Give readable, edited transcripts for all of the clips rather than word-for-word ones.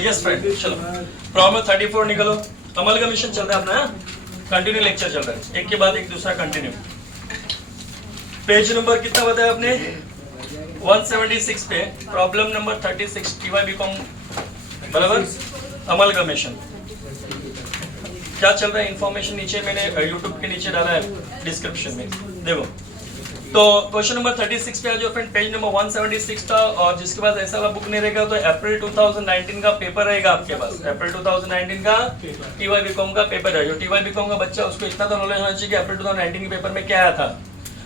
Yes friend, चलो problem 34 निकलो। Amalgamation चल रहा है अपना, कंटिन्यू लेक्चर चल रहा है, एक के बाद एक दूसरा कंटिन्यू। पेज नंबर कितना बताया आपने? 176 पे प्रॉब्लम नंबर 36 टीवाई बीकॉम बराबर। अमलगमेशन क्या चल रहा है, इंफॉर्मेशन नीचे मैंने यूट्यूब के नीचे डाला है डिस्क्रिप्शन में, देखो। तो क्वेश्चन नंबर 36 पे आ जाओ फ्रेंड, पेज नंबर 176 था। और जिसके पास ऐसा वाला बुक नहीं रहेगा तो अप्रैल 2019 का पेपर रहेगा आपके पास, अप्रैल 2019 का टीवाई बीकॉम का पेपर है। जो टीवाई बीकॉम का बच्चा उसको इतना तो नॉलेज होना चाहिए कि अप्रैल 2019 के पेपर में क्या आया था।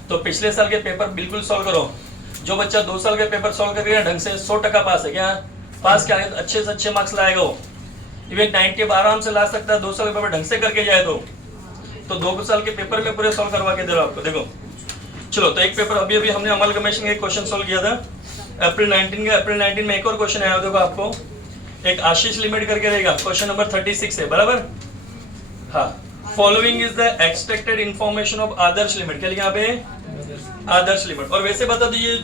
तो पिछले साल के पेपर बिल्कुल सॉल्व करो। जो बच्चा 2 साल के पेपर सॉल्व करेगा ढंग से 100% पास है, क्या पास क्या है, अच्छे से अच्छे मार्क्स लाएगा वो, इवन 90 आराम से ला सकता है। 2 साल के पेपर ढंग से करके जाए तो 2 साल के पेपर में पूरे सॉल्व करवा के दे रहा हूं आपको, देखो। चलो तो एक पेपर अभी हमने अमलगमेशन का एक क्वेश्चन सॉल्व किया था अप्रैल 19 का। अप्रैल 19 में एक और क्वेश्चन आया, देखो आपको एक आशीष लिमिट करके रहेगा, क्वेश्चन नंबर 36 है बराबर। हाँ, following is the expected information of Adarsh limit, क्या लिखा यहाँ पे, आदर्श लिमिट। और वैसे बता दो ये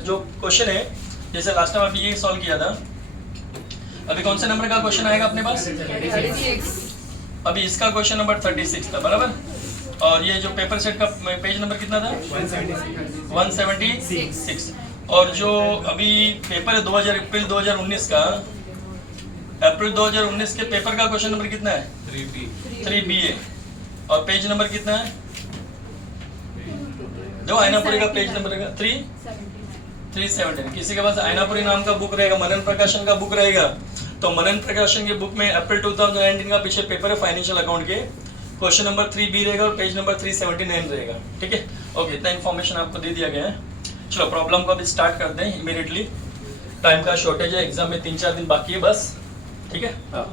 जो क्वेश्चन है, जैसे लास्ट टाइम अभी ये सॉल्व किया था, अभी कौन से नंबर का क्वेश्चन आएगा अपने पास? 36। अभी इसका क्वेश्चन नंबर 36 था बराबर। और ये जो पेपर सेट का पेज नंबर कितना था? 176। और जो अभी पेपर है अप्रैल 2019 का, अप्रैल 2019 के पेपर का क्वेश्चन नंबर कितना है? 3B है। और पेज नंबर कितना है? जो आयनापुरी का पेज नंबर रहेगा 317। किसी के पास आयनापुरी नाम का बुक रहेगा, मनन प्रकाशन का बुक रहेगा, तो मनन प्रकाशन के बुक में अप्रैल 2019 का पीछे पेपर है फाइनेंशियल अकाउंट के, क्वेश्चन नंबर 3B रहेगा और पेज नंबर 379 रहेगा, ठीक है। ओके, इतना इन्फॉर्मेशन आपको दे दिया गया है। चलो प्रॉब्लम को अभी स्टार्ट कर दें इमीडिएटली, टाइम का शॉर्टेज है, एग्जाम में 3-4 दिन बाकी है बस, ठीक है। हाँ,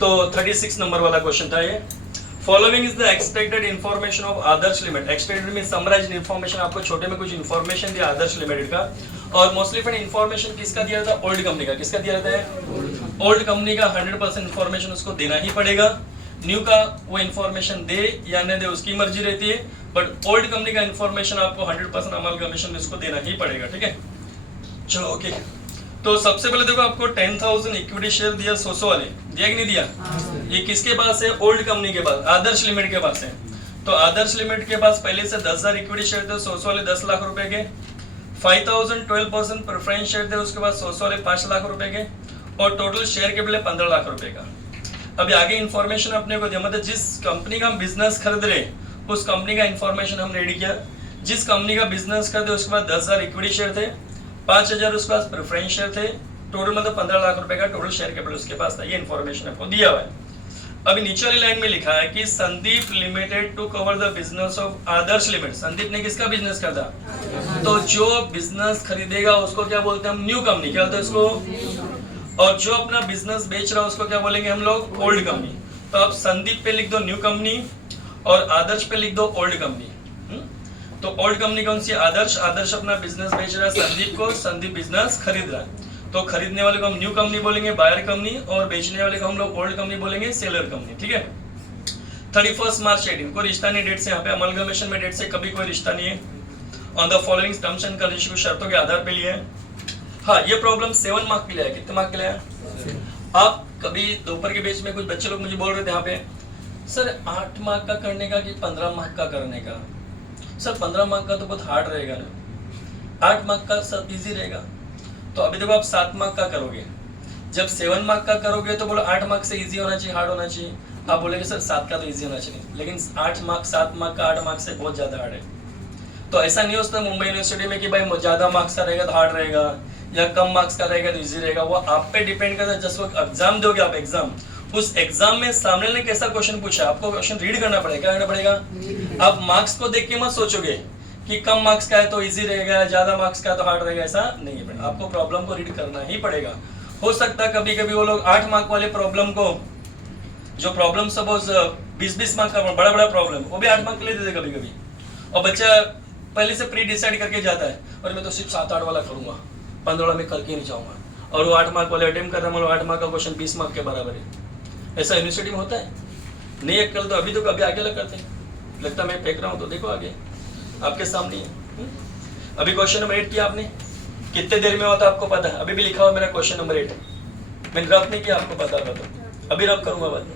तो 36 नंबर वाला क्वेश्चन था ये। Following is the expected information of Adarsh limit. Expected में समराइज्ड इन्फॉर्मेशन, आपको छोटे में कुछ इन्फॉर्मेशन दिया आदर्श लिमिटेड का। और मोस्टली फ्रेंड इन्फॉर्मेशन किसका दिया रहता है? ओल्ड कंपनी का। किसका दिया रहता है? ओल्ड कंपनी का 100% इन्फॉर्मेशन उसको देना ही पड़ेगा। न्यू का वो इन्फॉर्मेशन दे या न दे उसकी मर्जी रहती है, बट ओल्ड कंपनी का इन्फॉर्मेशन आपको 100% अमलगमेशन में उसको देना ही पड़ेगा, ठीक है। चलो ओके, तो सबसे पहले देखो आपको 10,000 इक्विटी शेयर दिया 100 वाले, दिया कि नहीं दिया? ये किसके पास है? ओल्ड कंपनी के पास, आदर्श लिमिट के पास है। तो आदर्श लिमिट के पास पहले से 10,000 इक्विटी शेयर थे 100 वाले 10 लाख रुपए के, 5,000 12% प्रेफरेंस शेयर थे उसके बाद 100 वाले 5 लाख रुपए के, और टोटल शेयर कैपिटल 15 लाख रुपए का। अभी आगे इन्फॉर्मेशन अपने को दिया, मतलब जिस कंपनी का हम बिजनेस खरीद रहे उस कंपनी का इन्फॉर्मेशन हम रेडी किया। जिस कंपनी का बिजनेस खरीदे उसके बाद 10,000 इक्विटी शेयर थे, 5,000 उसके पास प्रेफरेंस शेयर थे, टोटल मतलब 15 लाख रुपए का टोटल शेयर कैपिटल उसके पास था। ये इन्फॉर्मेशन आपको दिया हुआ है। अभी नीचे वाली लाइन में लिखा है कि Sandeep limited to cover the business of Adarsh limit. Sandeep ने किसका बिजनेस खरीदा? तो जो बिजनेस खरीदेगा उसको क्या बोलते हैं हम? New company. क्या बोलते हैं उसको? और जो अपना बिजनेस बेच रहा है उसको क्या बोलेंगे हम लोग? Old company. तो अब संदीप पे लिख दो न्यू कंपनी और आदर्श पे लिख दो ओल्ड कंपनी। तो ओल्ड कंपनी कौन सी? आदर्श। आदर्श अपना बिजनेस बेच रहा है संदीप को, संदीप बिजनेस खरीद रहा है। तो खरीदने वाले को हम न्यू कंपनी बोलेंगे, बायर कंपनी, और बेचने वाले को हम लोग ओल्ड कंपनी बोलेंगे, सेलर कंपनी, ठीक है। 31 मार्च 18 को रिश्ता नहीं डेट से, यहाँ पे अमलगमेशन में डेट से कभी कोई रिश्ता नहीं है। On the following terms and condition को शर्तों के आधार पे लिए है। हाँ, ये प्रॉब्लम 7 मार्क के लिए है। कितने मार्क के लिए है? आप कभी दोपहर के बीच में कुछ बच्चे लोग मुझे बोल रहे थे यहाँ पे, सर 8 मार्क का करने का कि 15 मार्क का करने का? सर 15 मार्क का तो बहुत हार्ड रहेगा ना, 8 मार्क का सब इजी रहेगा। तो अभी देखो आप 7 मार्क का करोगे, जब 7 मार्क का करोगे तो बोलो 8 मार्क से इजी होना चाहिए, हार्ड होना चाहिए? आप बोलेंगे सर 7 का तो इजी होना चाहिए, लेकिन 7 मार्क का 8 मार्क से बहुत ज्यादा हार्ड है। तो ऐसा नहीं होता मुंबई यूनिवर्सिटी में कि भाई ज्यादा मार्क्स का रहेगा तो हार्ड रहेगा या कम मार्क्स का रहेगा तो इजी रहेगा। वो आप पे डिपेंड करता है। जस्ट वो एग्जाम दोगे आप, एग्जाम, उस एग्जाम में सामने ने कैसा क्वेश्चन पूछा आपको क्वेश्चन रीड करना पड़ेगा। क्या करना पड़ेगा? आप मार्क्स को देख के मत सोचोगे कि कम मार्क्स का है तो इजी रहेगा, ज्यादा मार्क्स का है तो हार्ड रहेगा, ऐसा नहीं है। आपको प्रॉब्लम को रीड करना ही पड़ेगा। हो सकता है कभी कभी वो लोग 8 मार्क वाले प्रॉब्लम को, जो प्रॉब्लम सपोज 20-20 मार्क का बड़ा बड़ा प्रॉब्लम, वो भी 8 मार्क ले देते कभी कभी। और बच्चा पहले से प्री डिसाइड करके जाता है, और मैं तो सिर्फ 7-8 वाला करूंगा, 15 वाला में करके नहीं जाऊंगा, और वो 8 मार्क वाले अटेम्प्ट कर रहा है, 8 मार्क का क्वेश्चन 20 मार्क के बराबर है। ऐसा यूनिवर्सिटी में होता है? नहीं अक्कल तो अभी तो कभी आगे लग करते हैं। लगता मैं फेंक रहा हूँ तो देखो आगे आपके सामने है। अभी क्वेश्चन नंबर 8 किया आपने, कितने देर में होता है आपको पता है? अभी भी लिखा हुआ मेरा क्वेश्चन नंबर 8, मैंने रब नहीं किया, आपको पता होगा तो अभी रब करूंगा बाद में।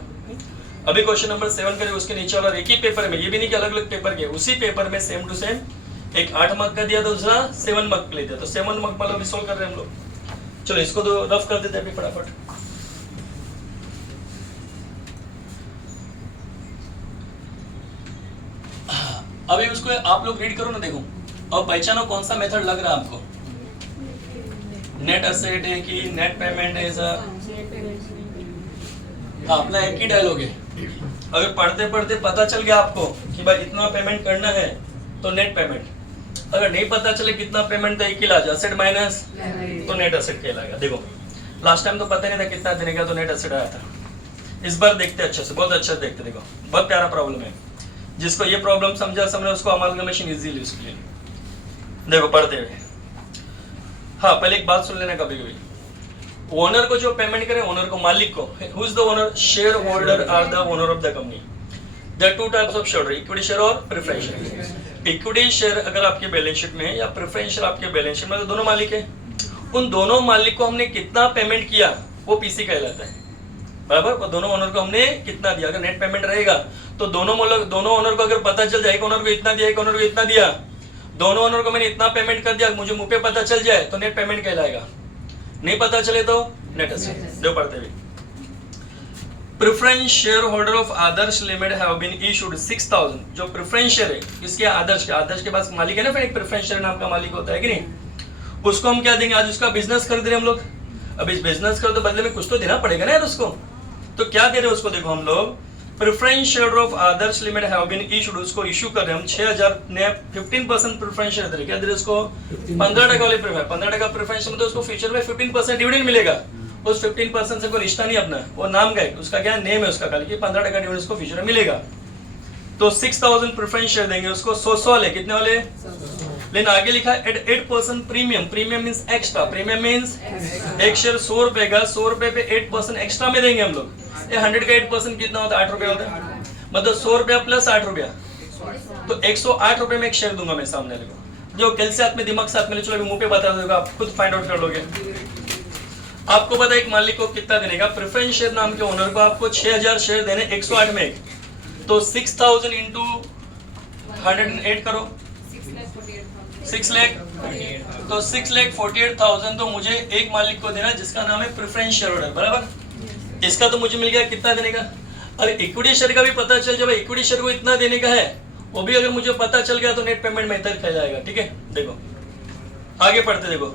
अभी क्वेश्चन नंबर 7 करें, उसके नीचे वाला एक ही पेपर में, ये भी नहीं कि अलग अलग पेपर के, उसी पेपर में सेम टू सेम एक 8 मार्क का दिया तो दूसरा 7 मार्क ले दिया, तो 7 मार्क वाला भी सोल्व कर रहे हैं हम लोग। चलो इसको तो रफ कर देते हैं अभी फटाफट। अभी उसको आप लोग रीड करो ना, देखो और पहचानो कौन सा मेथड लग रहा है आपको। नेट असेट है कि नेट पेमेंट है, ऐसा अपना एक ही डायलॉग है। अगर पढ़ते पढ़ते पता चल गया आपको कि भाई इतना पेमेंट करना है तो नेट पेमेंट, अगर नहीं पता चले कितना पेमेंट, तो एक ही लाज असेट माइनस तो नेट असेट कहलाएगा। देखो लास्ट टाइम तो पता नहीं था कितना देने का, तो नेट असेट आया था। इस बार देखते अच्छे से, बहुत अच्छा देखते, देखो बहुत प्यारा प्रॉब्लम है। जिसको ये प्रॉब्लम समझा उसको अमालगमेशन इजीली उसके लिए। देखो पढ़ते हुए, हाँ पहले एक बात सुन लेना, कभी कभी ओनर को जो पेमेंट करे, ओनर को, मालिक को, who is the owner? Share holder are the owner of the company. There are two types of share, equity share और प्रेफरेंस शेयर। इक्विटी शेयर अगर आपके बैलेंस शीट में है या प्रेफरेंस शेयर आपके बैलेंस शीट में, तो दोनों मालिक है। उन दोनों मालिक को हमने कितना पेमेंट किया वो पीसी कहलाता है, बराबर। वो दोनों ओनर को हमने कितना दिया, अगर नेट पेमेंट रहेगा तो दोनों ओनर को अगर पता चल जाए, एक ओनर को इतना दिया, एक ओनर को इतना दिया, दोनों ओनर को मैंने इतना पेमेंट कर दिया, मुझे मुंह पे पता चल जाए तो नेट पेमेंट कहलाएगा, नहीं पता चले तो नेट असेट। दो पढ़ते हुए, preference share holder of Adarsh limited have been issued 6000। जो प्रेफरेंस शेयर है इसके आदर्श के पास मालिक है ना, फिर एक प्रेफरेंस शेयर नाम का मालिक होता है कि नहीं, उसको हम क्या देंगे? आज उसका बिजनेस कर दे रहे हम लोग। अब इस बिजनेस कर तो बदले में कुछ तो देना पड़ेगा ना यार उसको, तो क्या दे रहे हैं उसको? देखो हम लोग preference share of Adarsh limited have been issued, उसको इशू कर रहे हैं हम 6000 नया 15% प्रेफरेंस शेयर दे रहे। क्या दे रहे उसको? 15% वाले प्रेफरेंस, 15% प्रेफरेंस में तो उसको फ्यूचर में 15% डिविडेंड मिलेगा। उस 15% से कोई रिश्ता नहीं अपना, वो नाम का है, उसका क्या नेम है उसका, खाली कि 15% डिविडेंड उसको फ्यूचर में मिलेगा। तो 6000 प्रेफरेंस शेयर देंगे उसको, 100 वाले, कितने वाले? लेकिन आगे लिखा है at 8% premium, premium means extra, premium means एक शेयर 100 रुपए का, 100 रुपए पे 8% एक्स्ट्रा में देंगे हम लोग। ये 100 का 8% कितना होता है? 8 रुपए होता है, मतलब 100 रुपया प्लस 8 रुपया, तो 108 रुपए में एक शेयर दूंगा मैं सामने वाले को। जो कल से हाथ में दिमाग साथ में, चलो अभी मुंह पे बता दूंगा, आप खुद फाइंड आउट कर लोगे। आपको पता है एक मालिक को कितना देने का? प्रेफरेंस शेयर नाम के ओनर को आपको 6000 शेयर देने 108 में, तो 6000 इंटू 108 करो, 6 लाख, तो 6,48,000 तो मुझे एक मालिक को देना जिसका नाम है प्रेफरेंस शेयर होल्डर, बराबर। इसका तो मुझे मिल गया कितना देने का। अगर इक्विटी शेयर का भी पता चल जाए इक्विटी शेयर को इतना देने का है, वो भी अगर मुझे पता चल गया तो नेट पेमेंट मेथड कहलाएगा, ठीक है। देखो आगे पढ़ते, देखो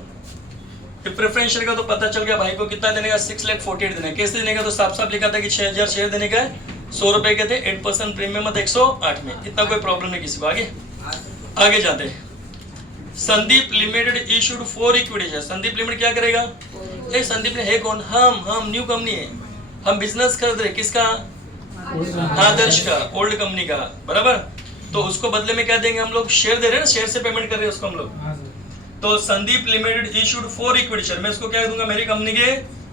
प्रेफरेंस शेयर का तो पता चल गया भाई को कितना देने का, 6,48,000 देने। कैसे देने का? तो साफ साफ लिखा था कि 6000 शेयर देने का है, 100 रुपए के थे, 8% प्रीमियम, 108 में, इतना कोई प्रॉब्लम नहीं किसी को। आगे जाते हैं। Sandeep limited issued 4 equity share. Sandeep limited क्या करेगा? एक संदीप ने है कौन? हम न्यू कंपनी है, हम बिजनेस कर रहे, किसका? आदर्श का, ओल्ड कंपनी का, बराबर। तो उसको बदले में क्या देंगे हम लोग? शेयर दे रहे हैं ना, शेयर से पेमेंट कर रहे हैं उसको हम लोग। तो Sandeep limited issued 4 equity share, मैं इसको क्या दूंगा? मेरी कंपनी के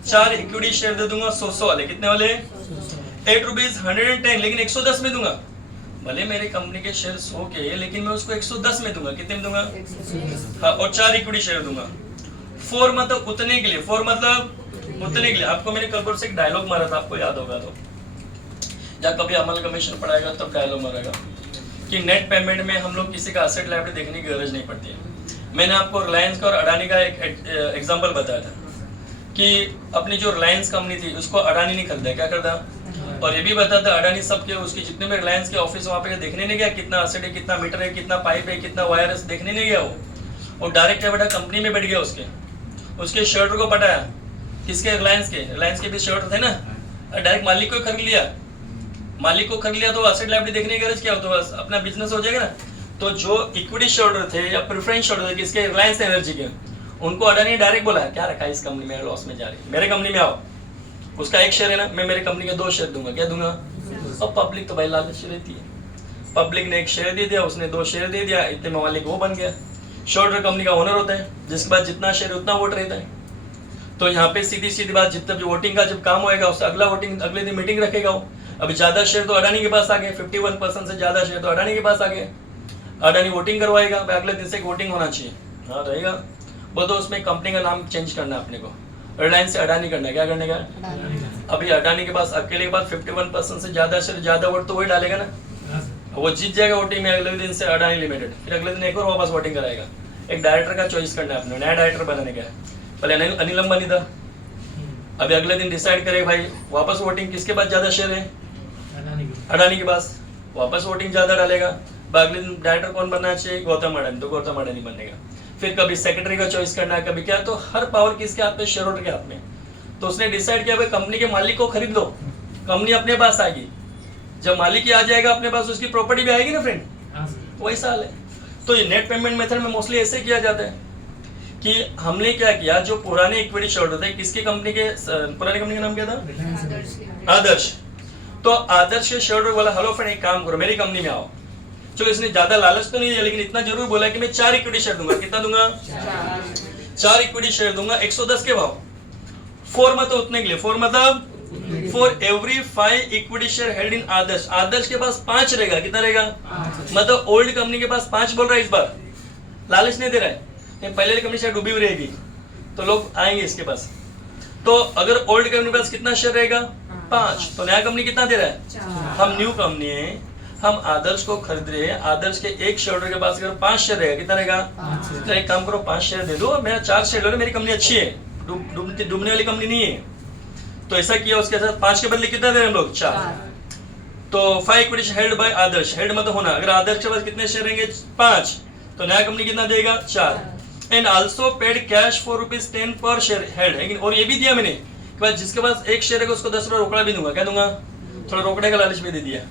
4 इक्विटी शेयर दे दूंगा, 100 वाले। कितने वाले? 8 रुपीज 110, लेकिन 110 में दूंगा। भले मेरे कंपनी के शेयर 100 के, लेकिन मैं उसको 110 में दूंगा। कितने में दूंगा? हाँ, और 4 इक्विटी शेयर दूंगा। 4 मतलब उतने के लिए, 4 मतलब उतने के लिए। आपको मैंने कल से एक डायलॉग मारा था, आपको याद होगा तो, जब कभी अमल कमीशन पढ़ाएगा तब डायलॉग मारेगा कि नेट पेमेंट में हम लोग किसी का एसेट लायबिलिटी देखने की जरूरत नहीं पड़ती है। मैंने आपको रिलायंस का और अडानी का एक एग्जांपल बताया था कि अपनी जो रिलायंस कंपनी थी उसको अडानी नहीं खरीदा, क्या करता, और ये भी बताया था अडानी सबके उसके जितने भी रिलायंस के ऑफिस वहाँ पे देखने नहीं गया कितना एसेट है, कितना मीटर है, कितना पाइप है, कितना वायर है, देखने नहीं गया वो डायरेक्ट क्या बैठा कंपनी में बैठ गया, उसके शर्ट को पटाया, किसके? रिलायंस के भी शर्ट थे ना, डायरेक्ट मालिक को खरीद लिया। मालिक को खरीद लिया तो एसेट लायबिलिटी देखने की गरज क्या हो, तो बस अपना बिजनेस हो जाएगा ना। तो जो इक्विटी शेयरहोल्डर थे या प्रेफरेंस शेयरहोल्डर थे किसके? रिलायंस एनर्जी के, उनको अडानी डायरेक्ट बोला क्या रखा है इस कंपनी में, लॉस में जा रही है, मेरे कंपनी में आओ। उसका एक शेयर है ना, मैं मेरे कंपनी के 2 शेयर दूंगा। क्या दूंगा? और पब्लिक तो भाई लालच रहती है, पब्लिक ने 1 शेयर दे दिया, उसने 2 शेयर दे दिया, इतने में मालिक वो बन गया। शेयरहोल्डर कंपनी का ओनर होता है, जिसके पास जितना शेयर उतना वोट रहता है। तो यहाँ पे सीधी बात, जितना जो वोटिंग का जब काम होएगा उससे अगले दिन मीटिंग रखेगा वो। अभी ज्यादा शेयर तो अडानी के पास आ गए, 51% से ज्यादा शेयर तो अडानी के पास आ गए। अडानी वोटिंग करवाएगा, अगले दिन से वोटिंग होना चाहिए, हाँ रहेगा। वो तो उसमें कंपनी का नाम चेंज करना है अपने को, रिलायंस से अडानी करना है, क्या करने का? अभी अडानी के पास अकेले के पास 51% से ज्यादा शेयर, ज्यादा वोट तो वही डालेगा ना, वो जीत जाएगा वोटिंग में, अगले दिन से अडानी लिमिटेड, फिर अगले दिन एक और वापस वोटिंग कराएगा। एक डायरेक्टर का चॉइस करना है अपने, नया डायरेक्टर बनाने का है। पहले अनिल अंबानी था, अभी अगले दिन डिसाइड करेगा भाई वापस वोटिंग किसके पास ज्यादा शेयर है, अडानी के पास, वापस वोटिंग ज्यादा डालेगा। अगले दिन डायरेक्टर कौन बनना चाहिए, गौतम अडानी, तो गौतम अडानी बनेगा। फिर कभी सेक्रेटरी का चॉइस करना है, कभी क्या, तो हर पावर किसके हाथ में, शेयर होल्डर के हाथ में। तो उसने डिसाइड किया भाई कंपनी के मालिक को खरीद लो, कंपनी अपने पास आएगी, जब मालिक ही आ जाएगा अपने पास, उसकी प्रॉपर्टी भी आएगी ना फ्रेंड, वही साल है। तो ये नेट पेमेंट मेथड में मोस्टली ऐसे किया जाता है कि हमने क्या किया, जो पुराने इक्विटी शेयर होल्डर थे, किसकी कंपनी के, पुरानी कंपनी का नाम क्या था, आदर्श। तो आदर्श के शेयर होल्डर बोला हेलो फ्रेंड एक काम करो मेरी कंपनी में आओ। चलो इसने ज्यादा लालच तो नहीं दिया, लेकिन इतना जरूर बोला कि मैं 4 इक्विटी शेयर दूंगा। कितना दूंगा? 4 इक्विटी शेयर दूंगा 110 के भाव। 4 मतलब उतने के लिए, 4 मतलब for every 5 equity share held in Adarsh. Adarsh के पास 5 रहेगा, कितना रहेगा? मतलब ओल्ड कंपनी के पास 5 बोल रहा है इस बार, लालच नहीं दे रहा है, पहले कंपनी शायद डूबी हुई रहेगी तो लोग आएंगे इसके पास। तो अगर ओल्ड कंपनी के पास कितना शेयर रहेगा? 5। तो नया कंपनी कितना दे रहा है? हम न्यू कंपनी है, हम आदर्श को खरीद रहे हैं, आदर्श के एक शेयर होल्डर के पास अगर 5 शेयर रहेगा, कितना रहेगा? तो एक काम करो 5 शेयर दे दो, मेरा 4 शेयर लो, मेरी कंपनी अच्छी है, डूबने वाली कंपनी नहीं है। तो ऐसा किया, उसके साथ 5 के बदले कितना दे रहे हैं हम लोग? 4। तो 5 equity held by Adarsh, held मतलब होना, अगर आदर्श के पास कितने शेयर रहेंगे? 5, तो नया कंपनी कितना देगा? 4। And also paid cash for ₹10 पर शेयर हेल्ड। लेकिन और ये भी दिया मैंने कि जिसके पास एक शेयर है उसको 10 रुपये रोकड़ा भी दूंगा। क्या दूंगा? थोड़ा रोकड़े का लालच भी दे दिया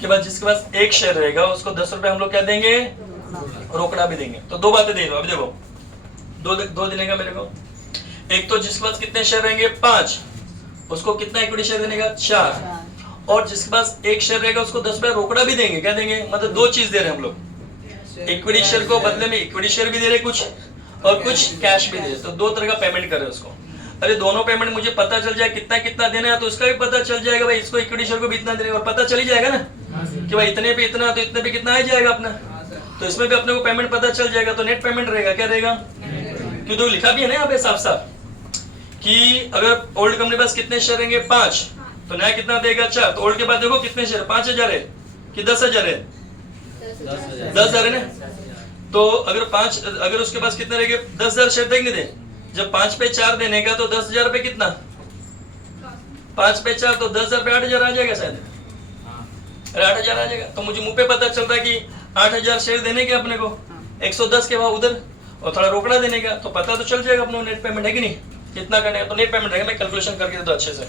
कि बाद जिसके पास एक शेयर रहेगा उसको 10 रुपये हम लोग क्या देंगे? रोकड़ा भी देंगे। तो 2 बातें दे रहा हूं। अभी देखो दो देने का मेरे को, एक तो जिसके पास कितने शेयर रहेंगे? 5, उसको कितना इक्विटी शेयर देने का? 4। और जिसके पास एक शेयर रहेगा उसको 10 रुपये रोकड़ा भी देंगे। क्या देंगे? मतलब 2 चीज दे रहे हैं हम लोग, इक्विटी शेयर को बदले में इक्विटी शेयर भी दे रहे कुछ और कुछ कैश भी दे रहे, तो 2 तरह का पेमेंट कर रहे हैं उसको। अरे दोनों पेमेंट मुझे पता चल जाए कितना कितना देना है तो उसका भी पता चल जाएगा, भाई इसको इक्विटी शेयर को भी इतना देने, और पता चल ही जाएगा ना कि भाई इतने पे इतना, तो इतने पे कितना आ जाएगा अपना, तो इसमें भी अपने को पेमेंट पता चल जाएगा। तो नेट पेमेंट रहेगा। क्या रहेगा? क्यों, तो लिखा भी है ना यहाँ पे साफ साफ कि अगर ओल्ड कंपनी पास कितने शेयर रहेंगे? 5, तो नया कितना देगा? 4। तो ओल्ड के बाद देखो कितने शेयर, 5000 है कि 10,000 है? 10,000 है ना। तो अगर उसके पास कितने रहेंगे? 10,000 शेयर देंगे दे, जब 5 पे 4 देने का तो 10,000 पे कितना? 5 पे 4 तो 10,000 पे 8,000 आ जाएगा शायद। अरे 8,000 आ जाएगा। तो मुझे मुंह पे पता चलता है कि 8,000 शेयर देने के अपने को, 110 के भाव उधर, और थोड़ा रोकड़ा देने का, तो पता तो चल जाएगा अपने नेट पेमेंट है कि नहीं, कितना करने का। तो नेट पेमेंट रहेगा, मैं कैलकुलेशन करके देता अच्छे से।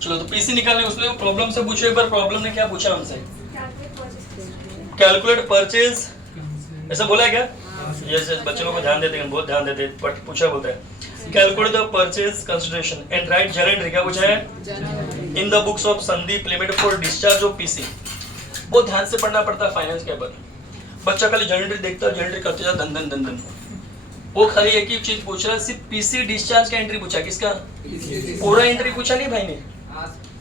चलो तो पीसी निकालने, उसमें प्रॉब्लम से पूछो एक बार, प्रॉब्लम ने क्या पूछा हमसे? कैलकुलेट परचेज, ऐसा बोला है क्या? यस, बच्चों लोग को ध्यान देते हैं, बहुत ध्यान देते हैं, बट पूछा बोलता है calculate the purchase consideration and right journal entry. क्या पूछा है? In the books of Sandeep limited for discharge of PC. बहुत ध्यान से पढ़ना पड़ता है फाइनेंस के ऊपर। बच्चा खाली जर्नल एंट्री देखता है, जर्नल एंट्री करते जा धन धन धन धन, वो खाली एक ही चीज पूछ रहा है, सिर्फ पीसी डिस्चार्ज का एंट्री पूछा। किसका? पूरा एंट्री पूछा नहीं भाई ने,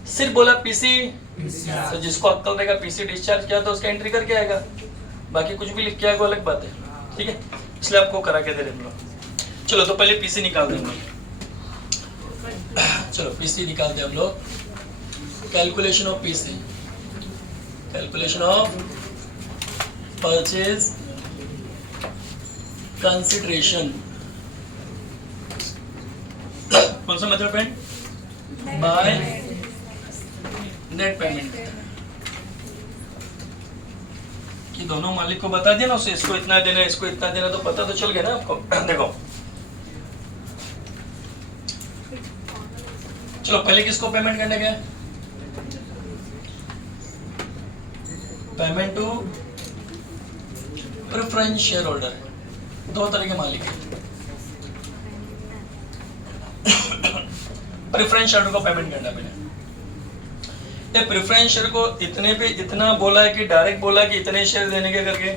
सिर्फ बोला पीसी। तो जिसको अक्ल रहेगा पीसी डिस्चार्ज किया तो उसका एंट्री करके आएगा, बाकी कुछ भी लिख के आएगा अलग बात है, ठीक है, इसलिए आपको करा के दे रहे हम लोग। चलो तो पहले पीसी निकाल दें हम लोग। चलो पीसी निकालते हम लोग। Calculation of PC, calculation of purchase consideration. कौन सा method friend? By net payment. कि दोनों मालिक को बता दिया ना उसे, इसको इतना देना इसको इतना देना, तो पता तो चल गया ना आपको। देखो चलो पहले किसको पेमेंट करने गया? Payment to preference share holder. 2 तरह के मालिक है। प्रेफरेंस शेयर को पेमेंट करना पहले। ये प्रेफरेंस शेयर को इतने पे इतना बोला है कि डायरेक्ट बोला है कि इतने शेयर देने के करके?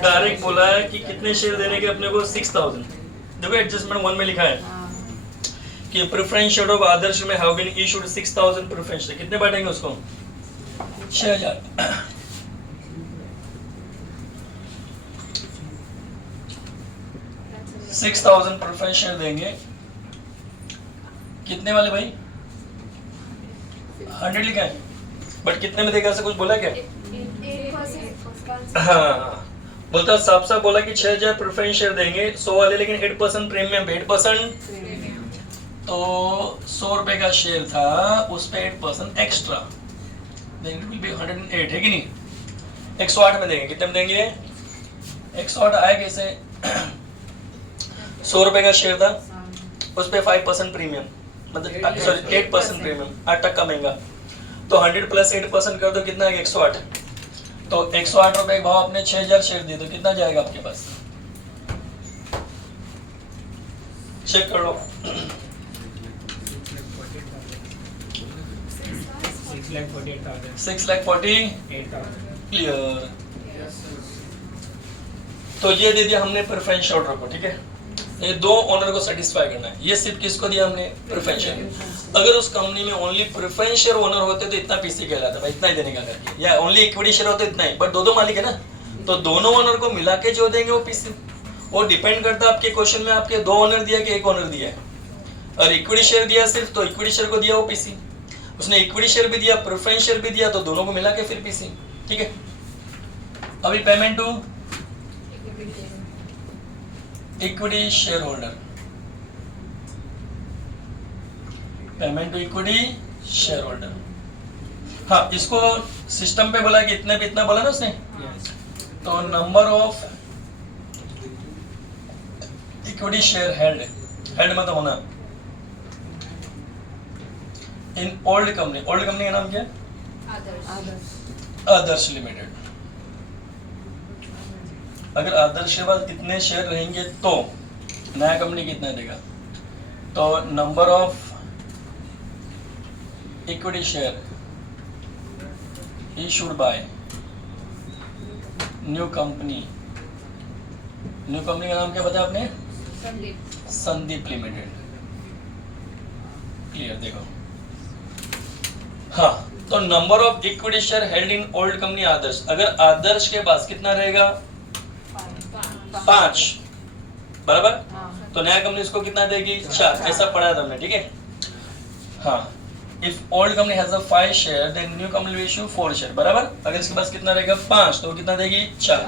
डायरेक्ट बोला है कि कितने शेयर देने के अपने को? 6,000। देखो एडजस्टमेंट 1 में लिखा है कि प्रेफरेंस शेयर ऑफ आदर्श में have been issued 6,000 preference share. कितने बांटेंगे उसको? 6,000। 6,000 प्रेफरेंस शेयर देंगे, कितने वाले भाई? 100 लिखा है, बट कितने में देगा ऐसा कुछ बोला क्या? 8%। हाँ, बोलता साफ साफ बोला कि 6,000 प्रेफरेंस शेयर देंगे 100 वाले, लेकिन 8% प्रीमियम पे 8%, तो 100 रुपए का शेयर था, उस पे 8% extra, then it will be 108, है कि नहीं? 108 में देंगे, कितने में देंगे? 108 आया कैसे? 100 रुपए का शेयर था, उस पे 5% प्रीमियम, मतलब सॉरी 8% प्रीमियम, 8% महंगा, तो 100 प्लस 8% कर दो, कितना है? 108। तो 108 रुपए का भाव अपने 6,000 शेयर दे दो, कितना जाएगा आपके पास? चेक कर लो। 6,48,000 क्लियर। तो ये दे दिया हमने प्रेफरेंस शेयर को, ठीक है? ये दो ओनर को सेटिस्फाई करना है। ये सिर्फ किसको दिया हमने? Preference share. अगर उस कंपनी में ओनली प्रेफरेंस शेयर ओनर होते तो इतना पीसी कहलाता भाई, इतना ही देने का करके, या ओनली इक्विटी शेयर होते इतना ही, बट दो मालिक है ना, तो दोनों ओनर को मिला के जो देंगे वो पीसी, वो डिपेंड करता है आपके क्वेश्चन में आपके 2 ओनर दिया कि 1 ओनर दिया है। और इक्विटी शेयर दिया सिर्फ, तो इक्विटी शेयर को दिया वो पीसी, उसने इक्विटी शेयर भी दिया प्रेफरेंस शेयर भी दिया, तो दोनों को मिला के फिर पीसी, ठीक है? अभी payment to equity share holder, payment to equity share holder. हाँ, इसको सिस्टम पे बोला कि इतने पे इतना बोला ना उसने, तो number of equity share held, held मतलब होना, इन ओल्ड कंपनी, ओल्ड कंपनी का नाम क्या है? आदर्श लिमिटेड। अगर आदर्श के बाद कितने शेयर रहेंगे तो नया कंपनी कितना देगा? तो number of equity share issued by new company, new company का नाम क्या बताया आपने? संदीप लिमिटेड। क्लियर? देखो, हाँ, तो number of equity share held in old company Adarsh, अगर आदर्श के पास कितना रहेगा? 5, बराबर? तो नया कंपनी इसको कितना देगी? 4, ऐसा पढ़ा था हमने, ठीक है? हाँ, if old company has 5 share then new company will issue 4 share, बराबर? अगर इसके पास कितना रहेगा? 5, तो कितना देगी? 4।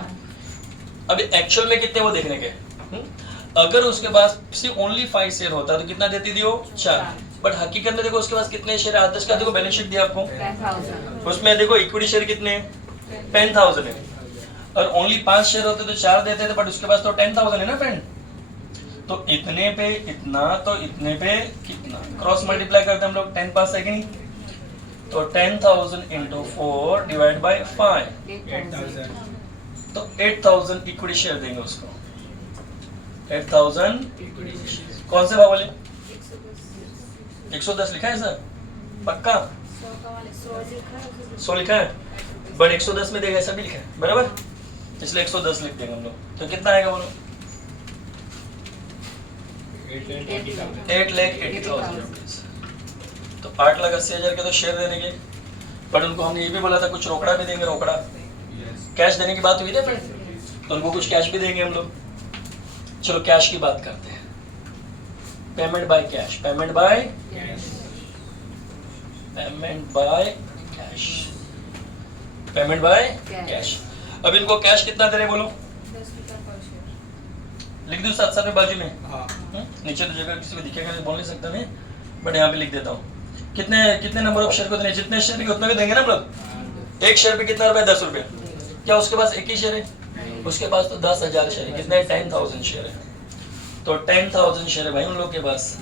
अभी एक्चुअल में कितने वो देखने के, अगर उसके पास सिर्फ ओनली 5 शेयर होता तो कितना देती थी वो? 4। बट हकीकत में देखो उसके पास कितने शेयर आदर्श का, देखो बैलेंस शीट दिया आपको, 10,000। उसमें देखो इक्विटी शेयर कितने? 10,000 है, और ओनली 5 शेयर होते तो 4 देते थे, बट उसके पास तो 10,000 है ना फ्रेंड, तो इतने पे इतना, तो इतने पे कितना, क्रॉस मल्टीप्लाई करते हम लोग, 10 पास है कि नहीं? तो 10,000 इंटू 4 डिवाइड बाय 5, 8,000। तो 8,000 इक्विटी शेयर देंगे उसको। 8,000 कौन से भाव वाले? 110 लिखा है सर? पक्का? 100 लिखा है, बट 110 में देगा ऐसा भी लिखा है, बराबर? इसलिए 110 लिख देंगे हम लोग। तो कितना आएगा बोलो? 8,80,000 रुपीज। तो 8,80,000 के तो शेयर देने के, बट उनको हमने ये भी बोला था कुछ रोकड़ा भी देंगे, रोकड़ा कैश देने की बात हुई थी फ्रेंड, तो उनको कुछ कैश भी देंगे हम लोग। चलो कैश की बात करते हैं, payment by cash, payment by cash, payment by cash, payment by cash. अब इनको कैश कितना दे रहे बोलो? 10 रुपया पर शेयर। लिख दूं साथ साथ में बाजू में? नीचे तो जगह किसी को दिखेगा नहीं, बोल नहीं सकता मैं, बट यहाँ पे लिख देता हूँ। कितने नंबर ऑफ शेयर को देने? जितने शेयर के उतने भी देंगे ना हम लोग। एक शेयर पे कितना रुपया? 10 रुपये। क्या उसके पास एक ही शेयर है? उसके पास तो 10,000 शेयर है। कितने? 10,000 शेयर है। तो 10,000 शेयर है भाई उन लोग के पास,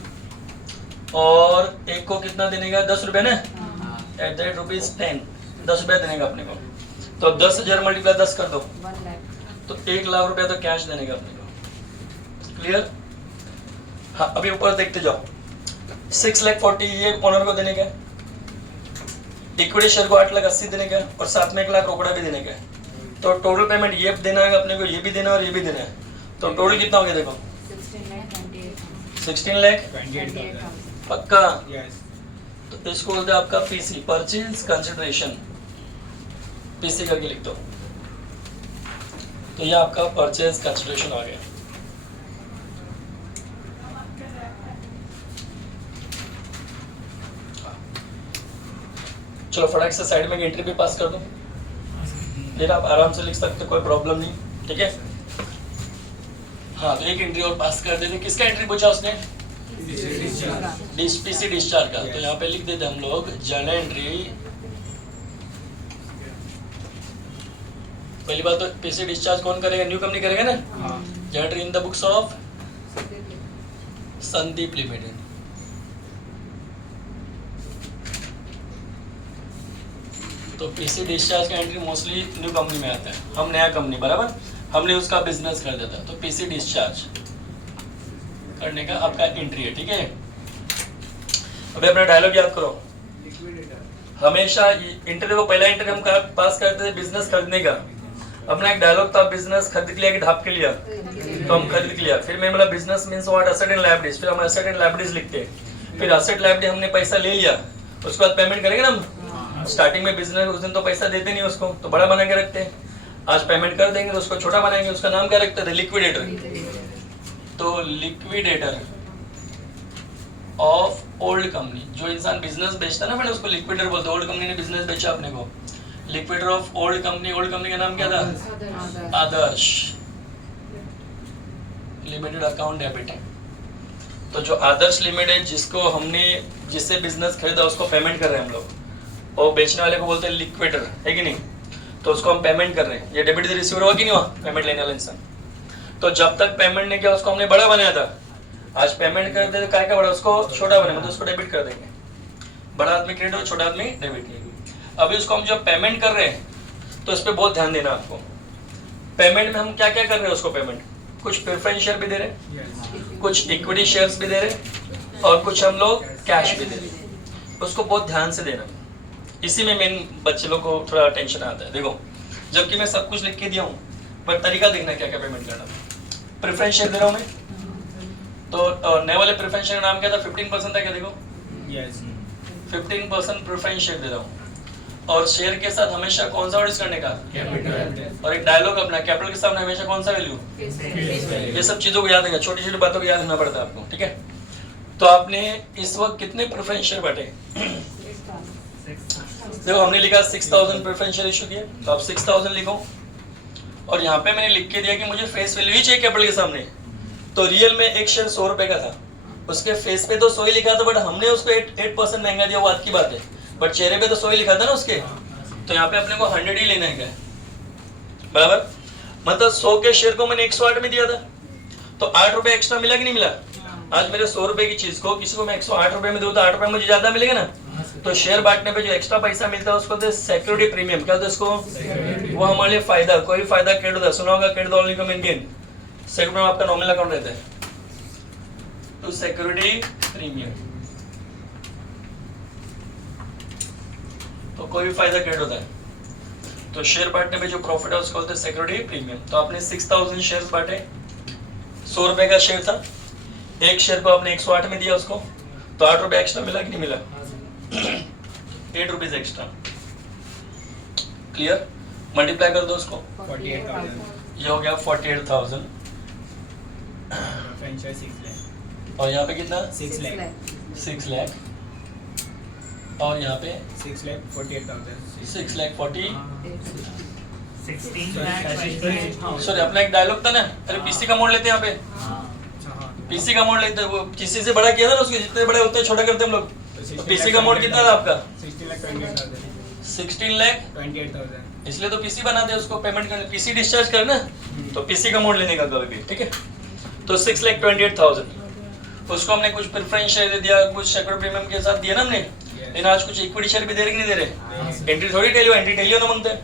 और एक को कितना देने का? 10 रुपये ना, एट द रेट ₹10, 10 रुपया देने का अपने को। तो 10,000 मल्टीप्लाई 10 कर दो, 1 लाख। तो 1,00,000 रुपया तो कैश देने का अपने को। क्लियर? हाँ, अभी ऊपर देखते जाओ। 6,40,000 ये ओनर को देने का, इक्विटी शेयर को 8,80,000 देने का, और साथ में 1,00,000 रोकड़ा भी देने का। तो टोटल पेमेंट ये देना है अपने को, ये भी देना है और ये भी देना है। तो टोटल कितना हो गया देखो? 16,28,000। पक्का? तो इसको बोलते हैं आपका पीसी, परचेज कंसिडरेशन। पीसी करके लिख दो, तो ये आपका परचेज कंसिडरेशन आ गया। चलो फटाक से साइड में एंट्री भी पास कर दो, फिर आप आराम से लिख सकते, कोई प्रॉब्लम नहीं, ठीक है। हाँ तो एक एंट्री और पास कर देते। किसका एंट्री पूछा उसने? पीसी डिस्चार्ज का। तो यहाँ पे लिख देते हम लोग जर्नल एंट्री। पहली बात तो पीसी डिस्चार्ज कौन करेगा? न्यू कंपनी करेगा ना। Journal entry in the books of Sandeep limited. तो पीसी डिस्चार्ज का एंट्री मोस्टली न्यू कंपनी में आता है, हम नया कंपनी बराबर, हमने उसका बिजनेस कर देता है, तो पीसी डिस्चार्ज करने का आपका एंट्री है, ठीक है। अभी अपना डायलॉग याद करो। हमेशा इंटरव्यू को पहला इंटरव्यू हम पास करते थे बिजनेस खरीदने का। अपना एक डायलॉग था, बिजनेस खरीद लिया कि ढाप के लिया, तो हम खरीद लिया। फिर मैं बोला business means what, asset and liabilities. फिर हम एसेट एंड लायबिलिटीज लिखते, फिर एसेट लायबिलिटी हमने पैसा ले लिया, उसके बाद पेमेंट करेंगे ना हम। स्टार्टिंग में बिजनेस उस दिन तो पैसा देते नहीं उसको, तो बड़ा बना के रखते हैं। आज पेमेंट कर देंगे तो उसको छोटा बनाएंगे, उसका नाम क्या रखते थे? लिक्विडेटर। तो लिक्विडेटर ऑफ ओल्ड कंपनी। जो इंसान बिजनेस बेचता ना, मैंने उसको लिक्विडेटर बोलते। ओल्ड कंपनी ने बिजनेस बेचा अपने को, liquidator of old company. Old company का नाम क्या था? आदर्श लिमिटेड अकाउंट डेबिट। तो जो आदर्श लिमिटेड जिसको हमने, जिससे बिजनेस खरीदा, उसको पेमेंट कर रहे हैं हम लोग, और बेचने वाले को बोलते हैं लिक्विडेटर, है कि नहीं। तो उसको हम पेमेंट कर रहे हैं। ये डेबिट रिसीवर हुआ कि नहीं हुआ? पेमेंट लेने वाला इंसान। तो जब तक पेमेंट नहीं किया उसको हमने बड़ा बनाया था। आज पेमेंट कर दे, काय का बड़ा, उसको छोटा बने, मतलब उसको डेबिट कर देंगे। बड़ा आदमी क्रेडिट हो, छोटा आदमी डेबिट। अभी उसको हम जब पेमेंट कर रहे हैं तो इस पर बहुत ध्यान देना आपको। पेमेंट में हम क्या क्या कर रहे हैं उसको पेमेंट? कुछ प्रेफरेंस शेयर भी दे रहे हैं, कुछ इक्विटी शेयर्स भी दे रहे हैं, और कुछ हम लोग कैश भी दे रहे हैं। उसको बहुत ध्यान से देना। इसी में मेन बच्चे लोग को थोड़ा टेंशन आता है। देखो, जबकि मैं सब कुछ लिख के दिया हूँ, पर तरीका देखना क्या क्या पेमेंट करना। प्रेफरेंस शेयर दे रहा हूँ मैं, तो नए वाले प्रेफरेंस शेयर का नाम क्या था? 15% था क्या? देखो 15% प्रेफरेंस शेयर दे रहा हूँ। और शेयर के साथ हमेशा कौन सा वर्ड करने का? कैपिटल। और एक डायलॉग अपना, कैपिटल के सामने हमेशा कौन सा वैल्यू? ये सब चीजों को याद रखना, छोटी छोटी बातों को याद रखना पड़ता है आपको, ठीक है। तो आपने इस वक्त कितने प्रेफरेंस शेयर बांटे? देखो हमने लिखा 6000 प्रेफरेंस शेयर इशू किए, तो आप 6000 लिखो। और यहाँ पे मैंने लिख के दिया कि मुझे फेस वैल्यू ही चाहिए कैपिटल के सामने। तो रियल में एक शेयर 100 रुपए का था, उसके फेस पे तो 100 ही लिखा था, बट हमने उसको 8% महंगा दिया, वो बात की बात है। बट चेहरे पे तो 100 ही लिखा था ना उसके। तो यहाँ पे अपने को 100 ही लेना है, बराबर। मतलब 100 के शेयर को मैंने 108 में दिया था, तो 8 रुपए एक्स्ट्रा मिला कि नहीं मिला? आज मेरे 100 रुपए की चीज को किसी को मैं 108 रुपए में दूं तो 8 रुपए मुझे ज्यादा मिलेगा ना। तो शेयर बांटने पे जो एक्स्ट्रा पैसा मिलता है उसको सिक्योरिटी प्रीमियम। क्या होता है उसको? वो हमारे लिए फायदा, कोई फायदा क्रेडिट होता है, सुना होगा क्रेडिट ओनली कम इन गेन। सेकंड में आपका नॉमिनल अकाउंट रहता है, तो सिक्योरिटी प्रीमियम, तो कोई भी फायदा क्रेडिट होता है। तो शेयर बांटने पे जो प्रॉफिट है उसको बोलते हैं सिक्योरिटी प्रीमियम। तो आपने 6000 शेयर्स बांटे, 100 रुपए का शेयर था, एक शेयर को आपने 108 में दिया उसको, तो 8 रुपए एक्स्ट्रा मिला कि नहीं मिला? 8 रुपीज एक्स्ट्रा। क्लियर? मल्टीप्लाई कर दो उसको, 48,000 ये हो गया 48,000। फ्रेंचाइज 6 लाख और यहाँ पे कितना? 6 लाख 6 लाख। और यहाँ पे 6 लाख 48,000 6 लाख 40। 16 सॉरी, अपना एक डायलॉग था ना, अरे पीसी का मोड़ लेते हैं यहाँ पे, पीसी का मोड़ लेते हैं। वो किसी से बड़ा किया था ना, उसके जितने बड़े होते हैं छोटा करते हैं हम लोग। तो पीसी का मोड़ कितना था आपका? 16 लाख 28,000 इसलिए तो पीसी बनाते हैं उसको पेमेंट करने, पीसी डिस्चार्ज करना, तो पीसी का मोड लेने का कभी भी, ठीक है। तो 6,28,000 उसको हमने कुछ प्रेफरेंस शेयर दे दिया, कुछ सिक्योरिटी प्रीमियम के साथ दिया ना हमने। लेकिन आज कुछ इक्विटी शेयर भी दे रहे कि नहीं दे रहे? एंट्री थोड़ी टेलियो, एंट्री टेलियो ना मांगते हैं।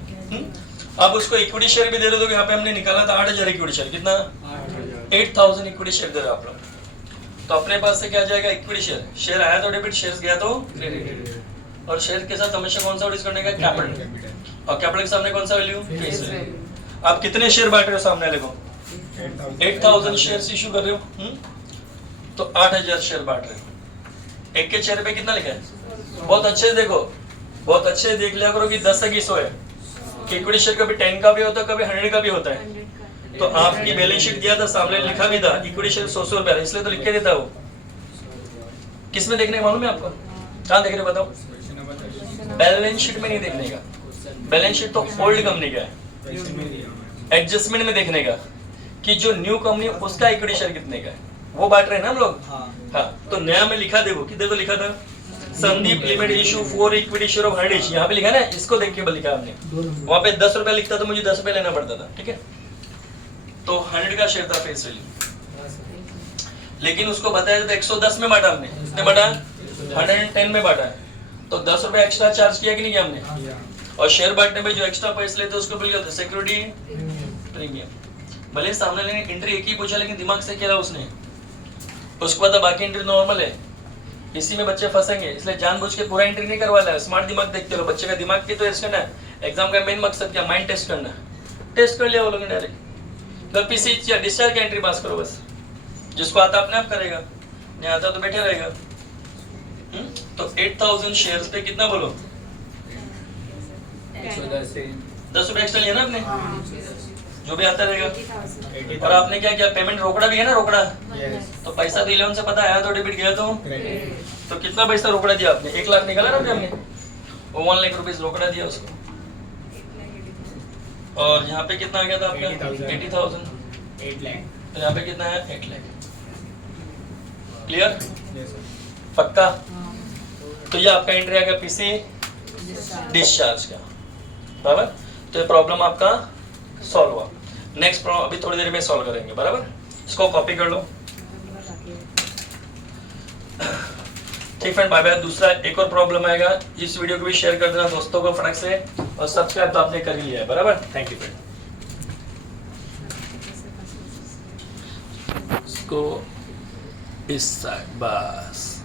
अब उसको इक्विटी शेयर भी दे रहे हो, तो यहाँ पे हमने निकाला था 8,000 इक्विटी शेयर। कितना? 8,000 इक्विटी शेयर दे रहे हो आप लोग। तो अपने पास से क्या जाएगा? Equity share. शेयर आया तो डेबिट, शेयर गया तो क्रेडिट। और शेयर के साथ हमेशा कौन सा वर्ड करने का? कैपिटल। और कैपिटल के सामने कौन सा वैल्यू? Face value. आप कितने शेयर बांट रहे हो सामने वाले को? 8,000 शेयर इशू कर रहे हो, तो 8,000 शेयर बांट रहे हो। एक के चेहरे पे कितना लिखा है? बहुत अच्छे से देखो, बहुत अच्छे से देख लिया करो कि 10 है कि 100 है। इक्विटी शेयर कभी 10 का भी होता है, कभी 100 का भी होता है। तो आपकी बैलेंस शीट दिया था, सामने लिखा भी था इक्विटी शेयर 100 रुपया, इसलिए तो लिख के देता वो। किसमें देखने मालूम है आपको? कहाँ देख रहे बताओ? बैलेंस शीट में नहीं देखने का, बैलेंस शीट तो ओल्ड कंपनी का है, पैसे में दिया होना। एडजस्टमेंट में देखने का कि जो न्यू कंपनी उसका इक्विटी शेयर कितने का है, वो बांट रहे हैं ना हम लोग। हाँ हाँ, तो नया में लिखा देखो, किधर तो लिखा था Sandeep limited issue for equity share of 100 यहाँ पे लिखा ना, इसको देख के लिखा हमने। वहाँ पे 10 रुपया लिखता तो मुझे 10 रुपया लेना पड़ता था, ठीक है। तो 100 का शेयर था फेस वैल्यू, लेकिन उसको बताया था 110 में बांटा हमने, कितने बांटा, 110 में बांटा है, तो 10 रुपया एक्स्ट्रा चार्ज किया कि नहीं किया हमने। किया। और शेयर बांटने में जो एक्स्ट्रा पैसे लेते उसको बोल गया सिक्योरिटी प्रीमियम। भले सामने ने एंट्री एक ही पूछा लेकिन दिमाग से किया उसने, उसको पता बाकी एंट्री नॉर्मल है, इसी में बच्चे फंसेंगे, इसलिए जानबूझ के पूरा एंट्री नहीं करवा है। स्मार्ट दिमाग देखते हो, बच्चे का दिमाग की तो टेस्ट करना है, एग्जाम का मेन मकसद क्या, माइंड टेस्ट करना है। टेस्ट कर लिया वो लोग डायरेक्ट, तो पीसी या डिस्चार्ज की एंट्री पास करो बस, जिसको आता अपने आप करेगा, नहीं आता तो बैठे रहेगा। तो 8000 शेयर्स पे कितना बोलो, 10 रुपए एक्स्ट्रा लिया ना आपने, जो भी आता रहेगा। 80,000 और आपने क्या किया, पेमेंट रोकड़ा भी है ना, रोकड़ा, Yes. तो पैसा तो 11 से पता आया तो डेबिट गया Credit. तो कितना पैसा रोकड़ा दिया आपने, 1 लाख निकाला ना हमने, वो 1 लाख रुपीस रोकड़ा दिया उसको। और यहाँ पे कितना आ गया था आपका 80,000, 8 lakh. तो यहाँ पे कितना है 8 लाख। Clear, Yes, sir. पक्का। तो ये आपका एंट्री आ गया पीसी डिस्चार्ज का, बराबर। तो ये प्रॉब्लम आपका सॉल्व हुआ। नेक्स्ट प्रॉब्लम अभी थोड़ी देर में सॉल्व करेंगे, बराबर। इसको कॉपी कर लो, ठीक फ्रेंड, बाय बाय। दूसरा एक और प्रॉब्लम आएगा, इस वीडियो को भी शेयर कर देना दोस्तों को फटाक से, और सब्सक्राइब तो आपने कर ही लिया है, बराबर। Thank you friend. इसको इस साइड बस।